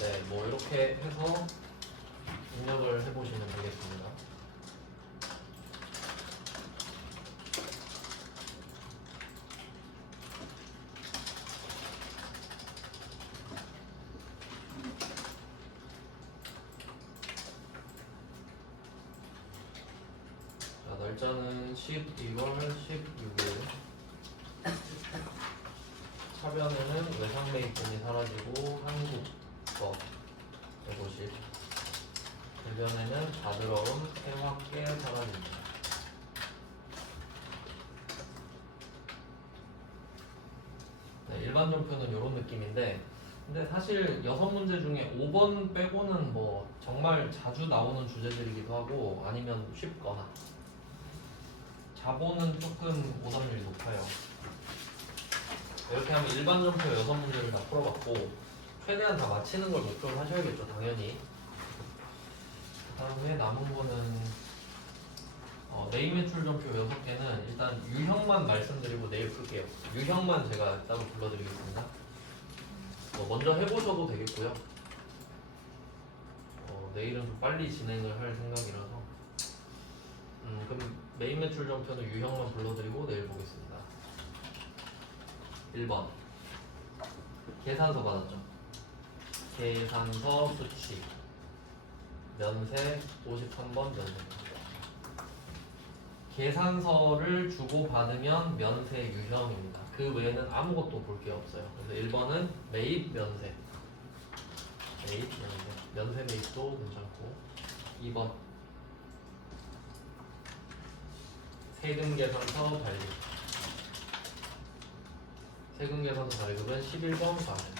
네, 뭐 이렇게 해서 입력을 해보시면 되겠습니다. 자, 날짜는 12월 16일. 차변에는 외상매입금이 사라지고 한국거 150. 대변에는 받으러 온 세화께 사라집니다. 네, 일반 전표는 이런 느낌인데, 근데 사실 6문제 중에 5번 빼고는 뭐 정말 자주 나오는 주제들이기도 하고, 아니면 쉽거나 자본은 조금 오답률이 높아요. 이렇게 하면 일반 점표 6문제를 다 풀어봤고 최대한 다 맞히는 걸 목표로 하셔야겠죠, 당연히. 그 다음에 남은 거는 메인 매출 점표 6개는 일단 유형만 말씀드리고 내일 풀게요. 유형만 제가 따로 불러드리겠습니다. 먼저 해보셔도 되겠고요. 내일은 좀 빨리 진행을 할 생각이라서 그럼 메인 매출 점표는 유형만 불러드리고 내일 보겠습니다. 1번 계산서 받았죠? 계산서 수치 면세 53번 면세. 계산서를 주고받으면 면세 유형입니다. 그 외에는 아무것도 볼 게 없어요. 그래서 1번은 매입 면세. 매입 면세. 면세 매입도 괜찮고. 2번 세금 계산서 발급. 세금 계산서 발급은 11번 과세.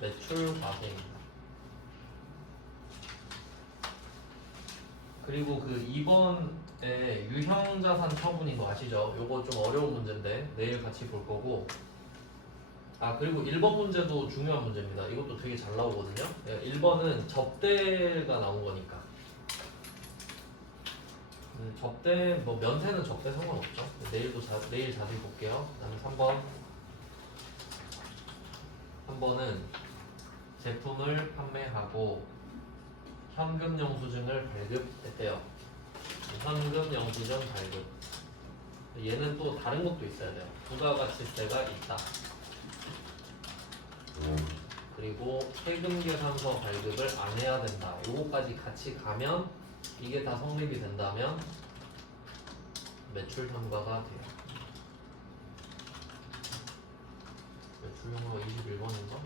매출 과세입니다. 그리고 그 2번에 유형자산 처분인 거 아시죠? 요거 좀 어려운 문제인데 내일 같이 볼 거고. 그리고 1번 문제도 중요한 문제입니다. 이것도 되게 잘 나오거든요. 1번은 접대가 나온 거니까. 접대, 뭐 면세는 접대 상관없죠. 내일 자세히 볼게요. 그 다음에 3번은 제품을 판매하고 현금 영수증을 발급했대요. 현금 영수증 발급. 얘는 또 다른 것도 있어야 돼요. 부가가치세가 있다. 그리고 세금 계산서 발급을 안 해야 된다. 요거까지 같이 가면 이게 다 성립이 된다면 매출 현과가 돼요. 매출 현과 21번인가?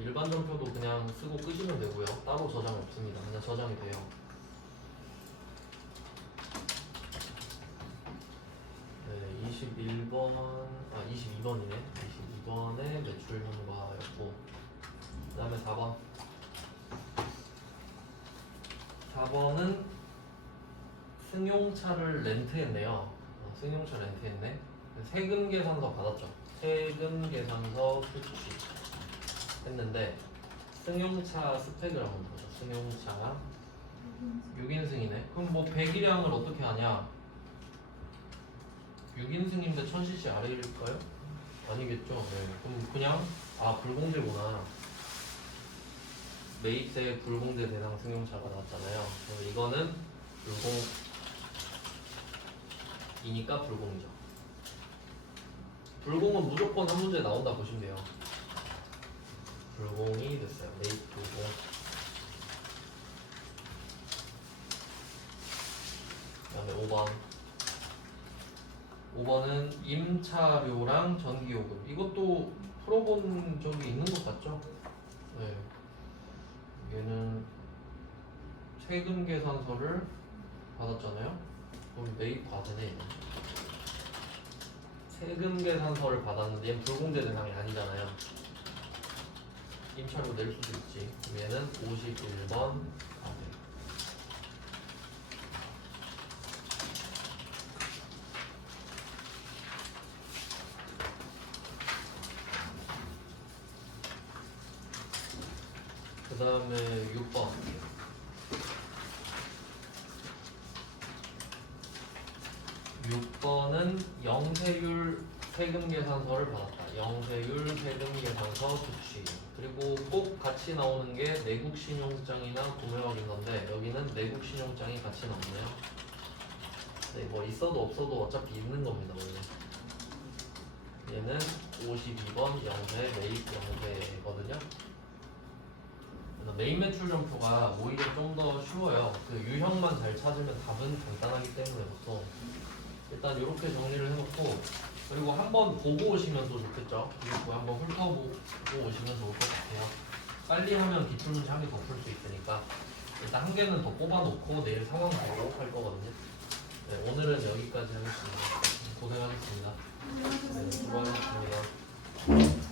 일반 점표도 그냥 쓰고 끄시면 되고요. 따로 저장 없습니다. 그냥 저장이 돼요. 네, 22번이네. 22번에 매출 현과였고, 그 다음에 4번. 4번은 승용차를 렌트했네요. 승용차 렌트했네. 세금 계산서 받았죠. 세금 계산서 수치 했는데 승용차 스펙을 한번 보죠. 승용차 6인승이네. 그럼 뭐 배기량을 어떻게 하냐? 6인승인데 1000cc 아래일까요? 아니겠죠. 네. 그럼 그냥 불공제구나. 매입세 불공제 대상 승용차가 나왔잖아요. 그래서 이거는 불공이니까 불공이죠. 불공은 무조건 한 문제 나온다 보시면 돼요. 불공이 됐어요. 매입 불공. 그 다음에 5번. 5번은 임차료랑 전기요금. 이것도 풀어본 적이 있는 것 같죠? 네. 얘는 세금 계산서를 받았잖아요. 그럼 매입 과세네. 세금 계산서를 받았는데 얘는 불공제 대상이 아니잖아요. 임차료 낼 수도 있지. 그럼 얘는 51번 과세. 그 다음에 6번. 6번은 영세율 세금 계산서를 받았다. 영세율 세금 계산서 수취. 그리고 꼭 같이 나오는 게 내국 신용장이나 구매확인 건데 여기는 내국 신용장이 같이 나오네요. 네, 뭐 있어도 없어도 어차피 있는 겁니다, 원래. 얘는 52번 영세 매입 영세거든요. 메인 매출 점표가 오히려 좀 더 쉬워요. 그 유형만 잘 찾으면 답은 간단하기 때문에 보통 일단 이렇게 정리를 해놓고 그리고 한번 보고 오시면 또 좋겠죠. 그리고 한번 훑어보고 오시면 좋을 것 같아요. 빨리 하면 기출문제 한 개 더 풀 수 있으니까 일단 한 개는 더 뽑아놓고 내일 상황 보고 할 거거든요. 네, 오늘은 여기까지 하겠습니다. 고생하셨습니다. 네, 수고하셨습니다.